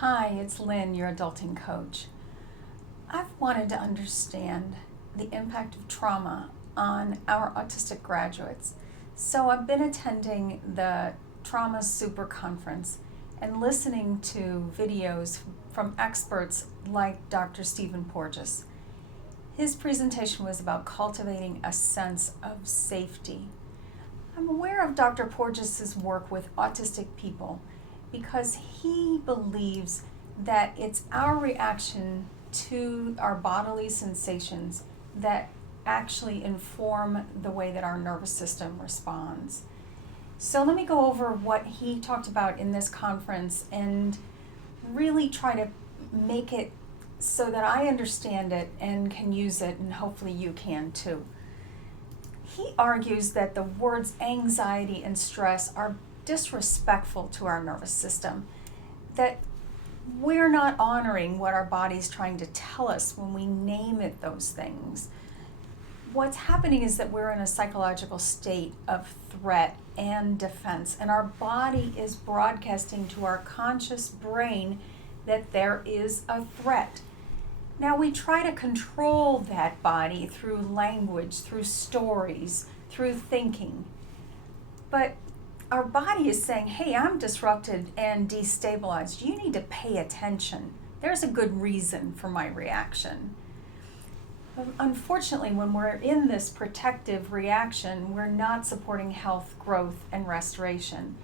Hi, it's Lynn, your adulting coach. I've wanted to understand the impact of trauma on our autistic graduates. So I've been attending the Trauma Super Conference and listening to videos from experts like Dr. Stephen Porges. His presentation was about cultivating a sense of safety. I'm aware of Dr. Porges' work with autistic people because he believes that it's our reaction to our bodily sensations that actually inform the way that our nervous system responds. So let me go over what he talked about in this conference and really try to make it so that I understand it and can use it, and hopefully you can too. He argues that the words anxiety and stress are disrespectful to our nervous system, that we're not honoring what our body's trying to tell us when we name it those things. What's happening is that we're in a psychological state of threat and defense, and our body is broadcasting to our conscious brain that there is a threat. Now we try to control that body through language, through stories, through thinking, but our body is saying, hey, I'm disrupted and destabilized. You need to pay attention. There's a good reason for my reaction. But unfortunately, when we're in this protective reaction, we're not supporting health, growth, and restoration.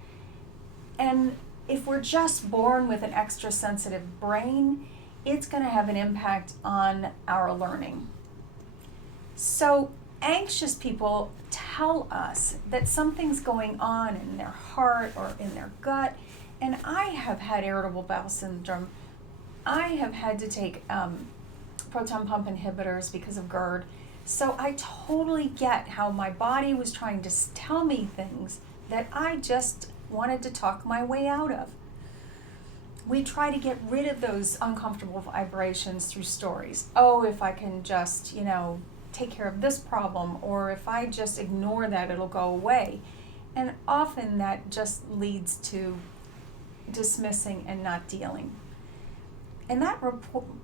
And if we're just born with an extra sensitive brain, it's going to have an impact on our learning. So anxious people tell us that something's going on in their heart or in their gut. And I have had irritable bowel syndrome. I have had to take proton pump inhibitors because of GERD. So I totally get how my body was trying to tell me things that I just wanted to talk my way out of. We try to get rid of those uncomfortable vibrations through stories. Oh, if I can just, take care of this problem, or if I just ignore that, it'll go away. And often that just leads to dismissing and not dealing. And that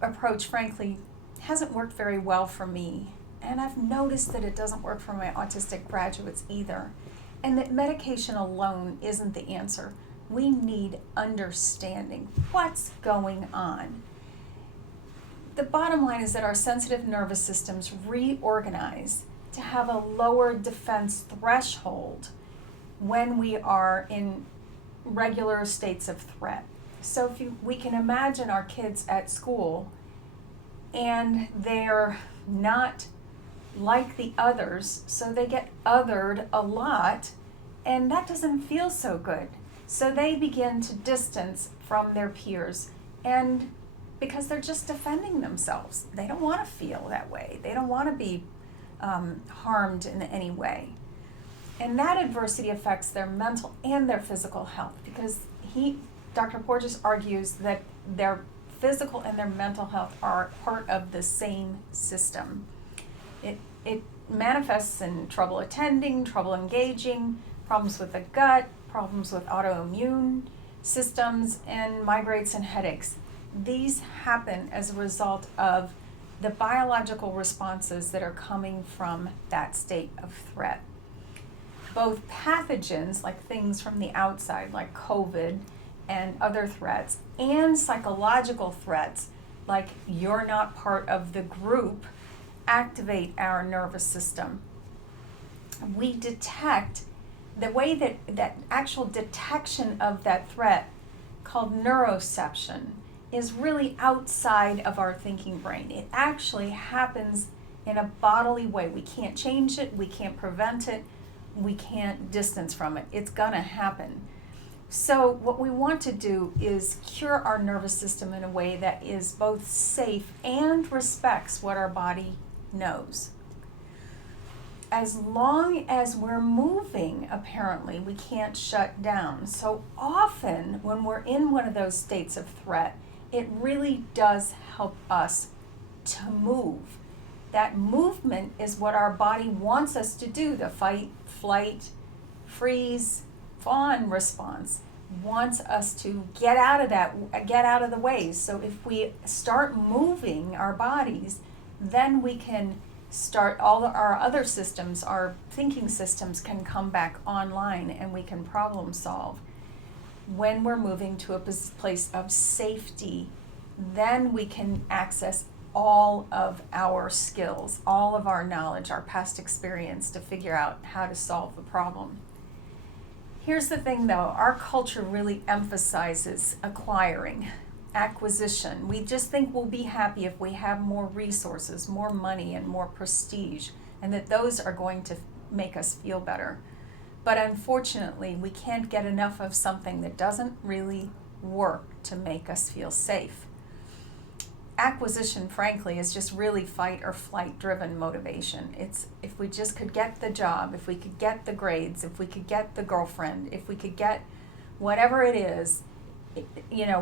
approach, frankly, hasn't worked very well for me. And I've noticed that it doesn't work for my autistic graduates either. And that medication alone isn't the answer. We need understanding. What's going on? The bottom line is that our sensitive nervous systems reorganize to have a lower defense threshold when we are in regular states of threat. So we can imagine our kids at school and they're not like the others, so they get othered a lot, and that doesn't feel so good. So they begin to distance from their peers, and because they're just defending themselves. They don't want to feel that way. They don't want to be harmed in any way. And that adversity affects their mental and their physical health, because Dr. Porges argues that their physical and their mental health are part of the same system. It manifests in trouble attending, trouble engaging, problems with the gut, problems with autoimmune systems, and migraines and headaches. These happen as a result of the biological responses that are coming from that state of threat. Both pathogens, like things from the outside, like COVID and other threats, and psychological threats, like you're not part of the group, activate our nervous system. We detect the way that actual detection of that threat, called neuroception, is really outside of our thinking brain. It actually happens in a bodily way. We can't change it, we can't prevent it, we can't distance from it. It's gonna happen. So what we want to do is cure our nervous system in a way that is both safe and respects what our body knows. As long as we're moving, apparently, we can't shut down. So often when we're in one of those states of threat, it really does help us to move. That movement is what our body wants us to do, the fight, flight, freeze, fawn response. wants us to get out of the way. So if we start moving our bodies, then we can start our other systems, our thinking systems can come back online and we can problem solve. When we're moving to a place of safety, then we can access all of our skills, all of our knowledge, our past experience to figure out how to solve the problem. Here's the thing though, our culture really emphasizes acquisition. We just think we'll be happy if we have more resources, more money, and more prestige, and that those are going to make us feel better. But unfortunately, we can't get enough of something that doesn't really work to make us feel safe. Acquisition, frankly, is just really fight or flight driven motivation. It's if we just could get the job, if we could get the grades, if we could get the girlfriend, if we could get whatever it is,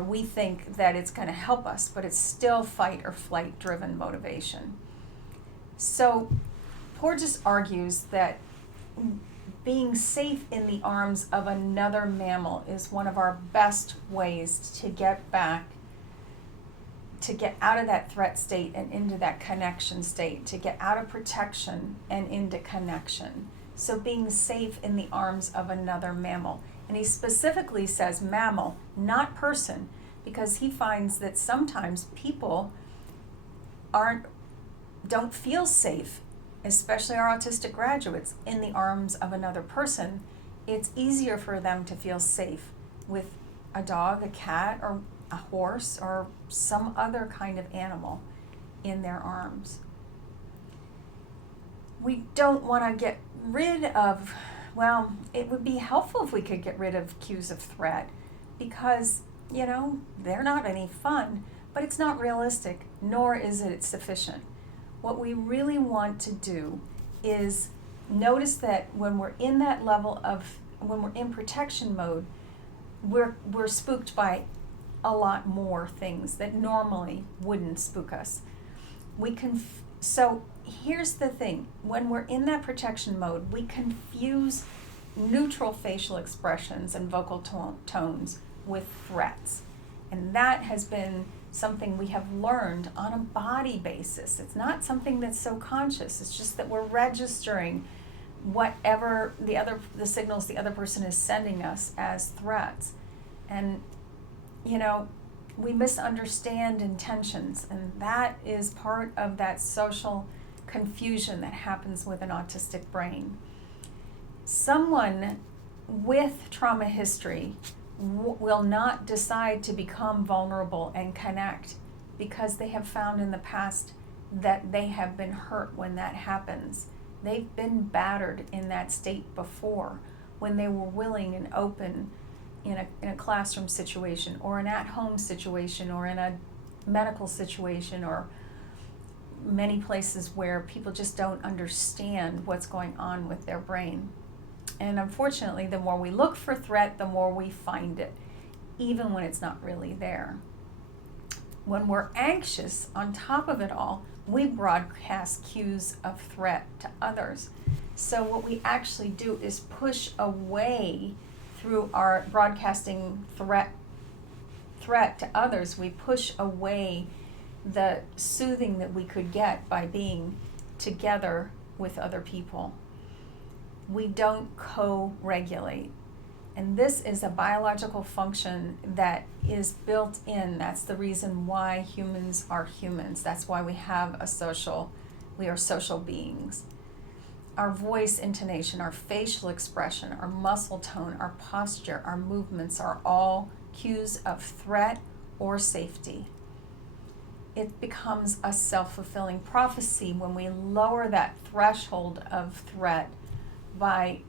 we think that it's going to help us, but it's still fight or flight driven motivation. So Porges argues that being safe in the arms of another mammal is one of our best ways to get out of that threat state and into that connection state, to get out of protection and into connection. So being safe in the arms of another mammal. And he specifically says mammal, not person, because he finds that sometimes people don't feel safe, especially our autistic graduates, in the arms of another person. It's easier for them to feel safe with a dog, a cat, or a horse, or some other kind of animal in their arms. We don't want to get rid of, it would be helpful if we could get rid of cues of threat, because, they're not any fun, but it's not realistic, nor is it sufficient. What we really want to do is notice that when we're in that level when we're in protection mode, we're spooked by a lot more things that normally wouldn't spook us. So here's the thing, when we're in that protection mode, we confuse neutral facial expressions and vocal tones with threats. And that has been something we have learned on a body basis. It's not something that's so conscious. It's just that we're registering whatever the signals the other person is sending us as threats. And we misunderstand intentions, and that is part of that social confusion that happens with an autistic brain. Someone with trauma history will not decide to become vulnerable and connect because they have found in the past that they have been hurt when that happens. They've been battered in that state before, when they were willing and open in a classroom situation, or an at-home situation, or in a medical situation, or many places where people just don't understand what's going on with their brain. And unfortunately, the more we look for threat, the more we find it, even when it's not really there. When we're anxious, on top of it all, we broadcast cues of threat to others. So what we actually do is push away, through our broadcasting threat to others, we push away the soothing that we could get by being together with other people. We don't co-regulate. And this is a biological function that is built in. That's the reason why humans are humans. That's why we are social beings. Our voice intonation, our facial expression, our muscle tone, our posture, our movements are all cues of threat or safety. It becomes a self-fulfilling prophecy when we lower that threshold of threat by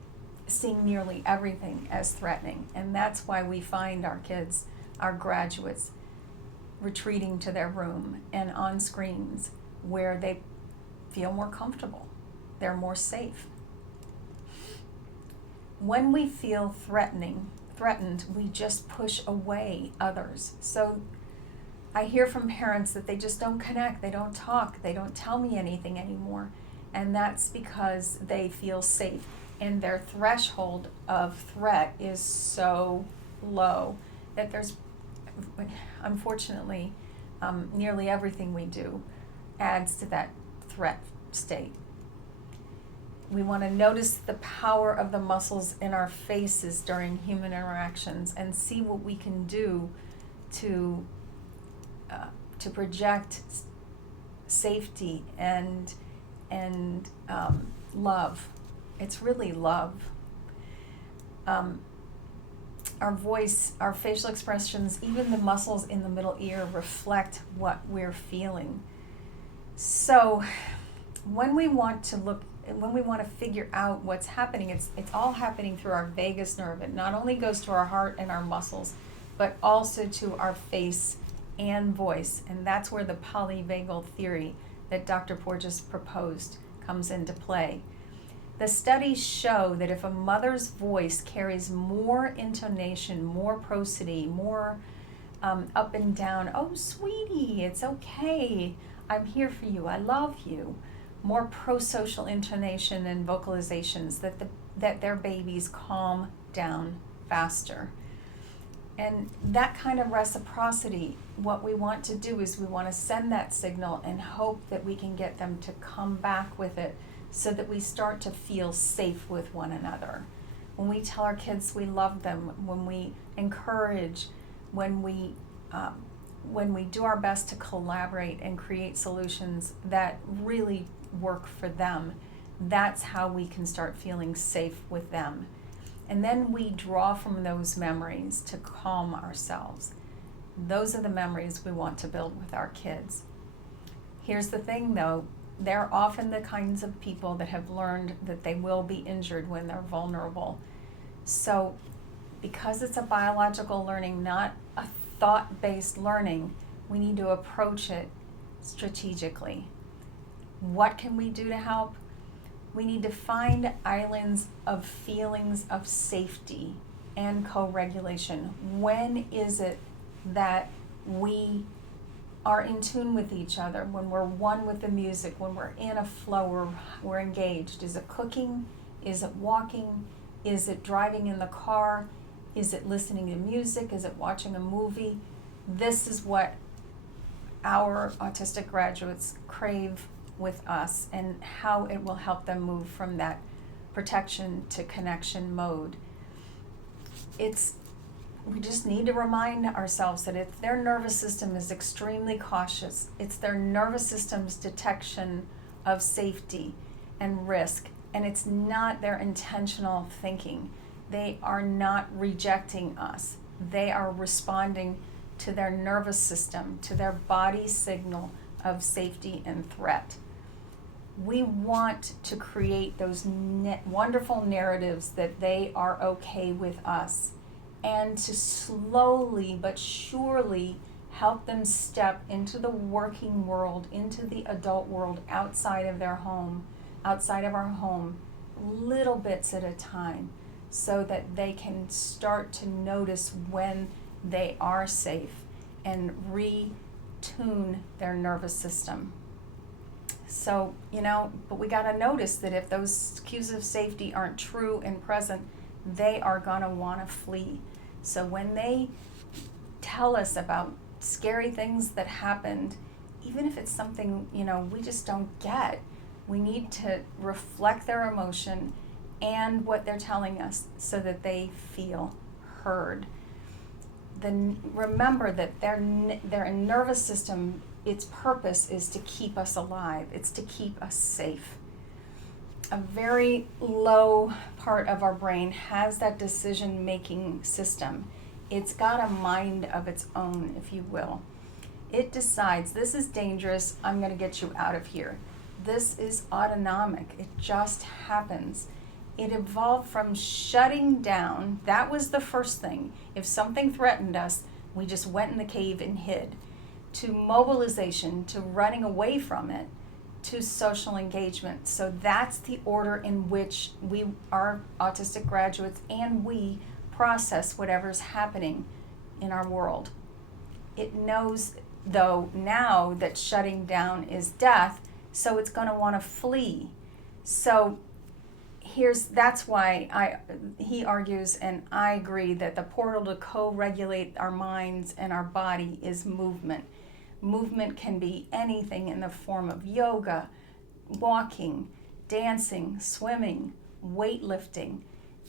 seeing nearly everything as threatening. And that's why we find our kids, our graduates, retreating to their room and on screens where they feel more comfortable. They're more safe. When we feel threatened, we just push away others. So I hear from parents that they just don't connect, they don't talk, they don't tell me anything anymore. And that's because they feel safe. And their threshold of threat is so low, that there's, unfortunately, nearly everything we do adds to that threat state. We want to notice the power of the muscles in our faces during human interactions and see what we can do to project safety and love. It's really love. Our voice, our facial expressions, even the muscles in the middle ear reflect what we're feeling. So when we want to figure out what's happening, it's all happening through our vagus nerve. It not only goes to our heart and our muscles, but also to our face and voice. And that's where the polyvagal theory that Dr. Porges proposed comes into play. The studies show that if a mother's voice carries more intonation, more prosody, more up and down, oh sweetie, it's okay, I'm here for you, I love you, more pro-social intonation and vocalizations, that their babies calm down faster. And that kind of reciprocity, what we want to do is we want to send that signal and hope that we can get them to come back with it so that we start to feel safe with one another. When we tell our kids we love them, when we encourage, when we do our best to collaborate and create solutions that really work for them, that's how we can start feeling safe with them. And then we draw from those memories to calm ourselves. Those are the memories we want to build with our kids. Here's the thing though, they're often the kinds of people that have learned that they will be injured when they're vulnerable. So because it's a biological learning, not a thought-based learning, we need to approach it strategically. What can we do to help? We need to find islands of feelings of safety and co-regulation. When is it that we are in tune with each other, when we're one with the music, when we're in a flow, we're engaged? Is it cooking? Is it walking? Is it driving in the car? Is it listening to music? Is it watching a movie? This is what our autistic graduates crave with us, and how it will help them move from that protection to connection mode. We just need to remind ourselves that if their nervous system is extremely cautious, it's their nervous system's detection of safety and risk, and it's not their intentional thinking. They are not rejecting us. They are responding to their nervous system, to their body signal of safety and threat. We want to create those wonderful narratives that they are okay with us, and to slowly but surely help them step into the working world, into the adult world outside of their home, outside of our home, little bits at a time, so that they can start to notice when they are safe and retune their nervous system. So, but we gotta notice that if those cues of safety aren't true and present, they are gonna wanna flee. So when they tell us about scary things that happened, even if it's something, we just don't get, we need to reflect their emotion and what they're telling us so that they feel heard. Then remember that their nervous system, its purpose is to keep us alive. It's to keep us safe. A very low part of our brain has that decision-making system. It's got a mind of its own, if you will. It decides, this is dangerous, I'm going to get you out of here. This is autonomic. It just happens. It evolved from shutting down. That was the first thing. If something threatened us, we just went in the cave and hid. To mobilization, to running away from it, to social engagement. So that's the order in which our autistic graduates and we process whatever's happening in our world. It knows, though, now that shutting down is death, so it's going to want to flee. So That's why he argues, and I agree, that the portal to co-regulate our minds and our body is movement. Movement can be anything in the form of yoga, walking, dancing, swimming, weightlifting,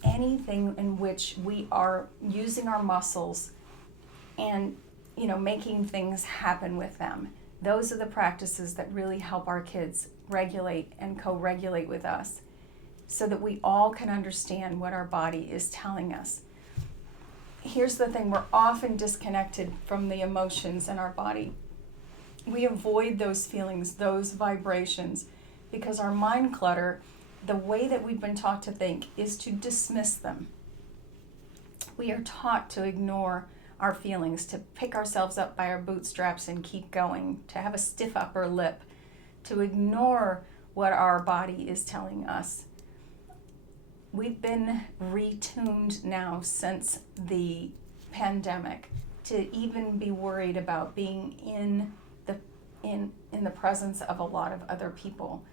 anything in which we are using our muscles and making things happen with them. Those are the practices that really help our kids regulate and co-regulate with us, so that we all can understand what our body is telling us. Here's the thing, we're often disconnected from the emotions in our body. We avoid those feelings, those vibrations, because our mind clutter, the way that we've been taught to think, is to dismiss them. We are taught to ignore our feelings, to pick ourselves up by our bootstraps and keep going, to have a stiff upper lip, to ignore what our body is telling us. We've been retuned now since the pandemic to even be worried about being in the presence of a lot of other people.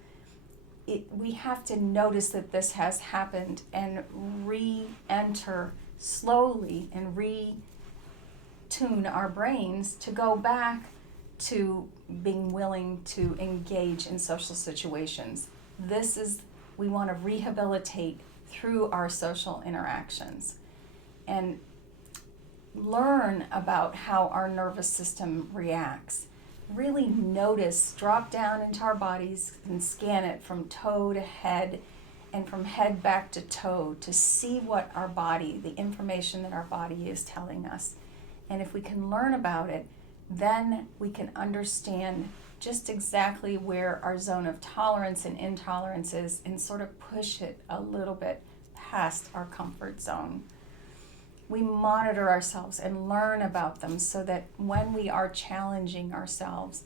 We have to notice that this has happened and re-enter slowly and retune our brains to go back to being willing to engage in social situations. We want to rehabilitate through our social interactions and learn about how our nervous system reacts. Really notice, drop down into our bodies and scan it from toe to head and from head back to toe to see what our body, the information that our body is telling us. And if we can learn about it, then we can understand just exactly where our zone of tolerance and intolerance is and sort of push it a little bit past our comfort zone. We monitor ourselves and learn about them so that when we are challenging ourselves,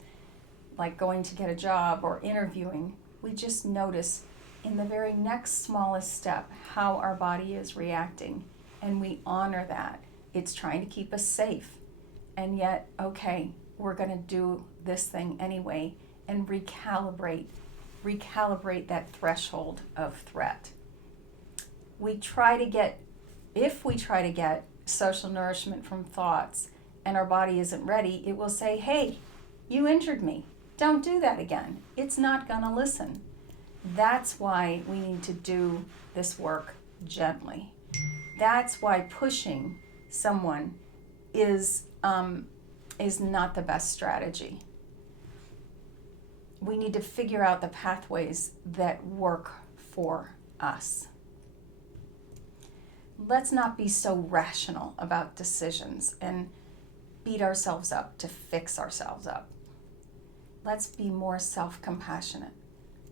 like going to get a job or interviewing, we just notice in the very next smallest step how our body is reacting, and we honor that. It's trying to keep us safe, and yet, okay, we're going to do this thing anyway and recalibrate that threshold of threat. If we try to get social nourishment from thoughts and our body isn't ready, it will say, hey, you injured me. Don't do that again. It's not going to listen. That's why we need to do this work gently. That's why pushing someone is not the best strategy. We need to figure out the pathways that work for us. Let's not be so rational about decisions and beat ourselves up to fix ourselves up. Let's be more self-compassionate.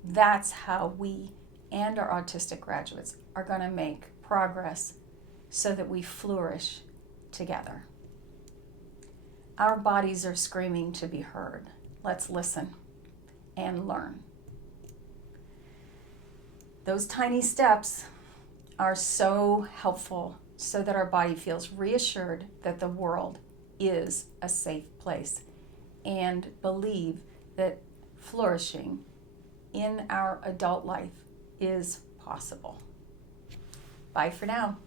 That's how we and our autistic graduates are going to make progress so that we flourish together. Our bodies are screaming to be heard. Let's listen and learn. Those tiny steps are so helpful so that our body feels reassured that the world is a safe place, and believe that flourishing in our adult life is possible. Bye for now.